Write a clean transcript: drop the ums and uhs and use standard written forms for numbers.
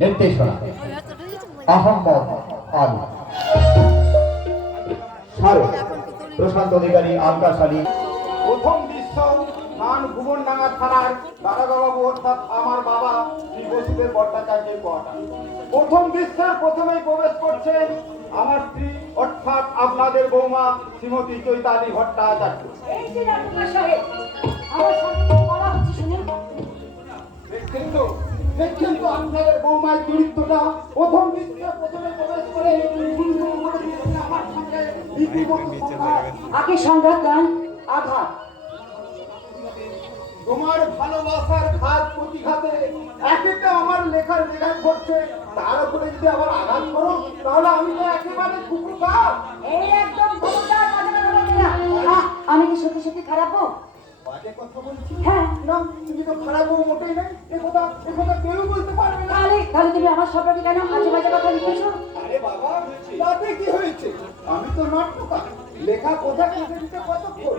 নির্দেশনা আহম্মদ আলী, স্মারক প্রশান্ত অধিকারী, আলকাশ আলী। প্রথম দৃশ্য নান ভুবনডাঙ্গা থানার দারোগাবাবু অর্থাৎ আমার বাবা শ্রী বসুদেব ভট্টাচার্যের কোয়ার্টার। প্রথম দৃশ্যের প্রথমেই প্রবেশ করছেন আমার স্ত্রী অর্থাৎ আপনাদের বৌমা শ্রীমতী চৈতালি ভট্টাচার্য। দেখছেন তো আপনাদের বৌমার চরিত্রটা। প্রথম দৃশ্যের প্রথমে প্রবেশ করে আমার সঙ্গে আগে সংঘাত নয়, আঘাত। তোমার ভালোবাসার ঘাত প্রতিঘাতে একেতে আমার লেখার লেখা করছে, তার উপরে যদি আবার আঘাত করো তাহলে আমি তো একেবারে কুকুরকার। এই একদম খবরদার, কথাটা বলবি না। আমি কি সত্যি সত্যি খারাপ হবো? বাজে কথা বলছি হ্যাঁ। না, তুমি তো খারাপ হবো মোটেই নাই। এ কথা কেউ বলতে পারবে না। তাহলে তুমি আমার সম্পর্কে কেন আজে বাজে কথা লিখেছো? আরে বাবা, তাতে কি হয়েছে? আমি তো নাট্যকার, লেখা কোথা লিখে দিতে কতক্ষণ।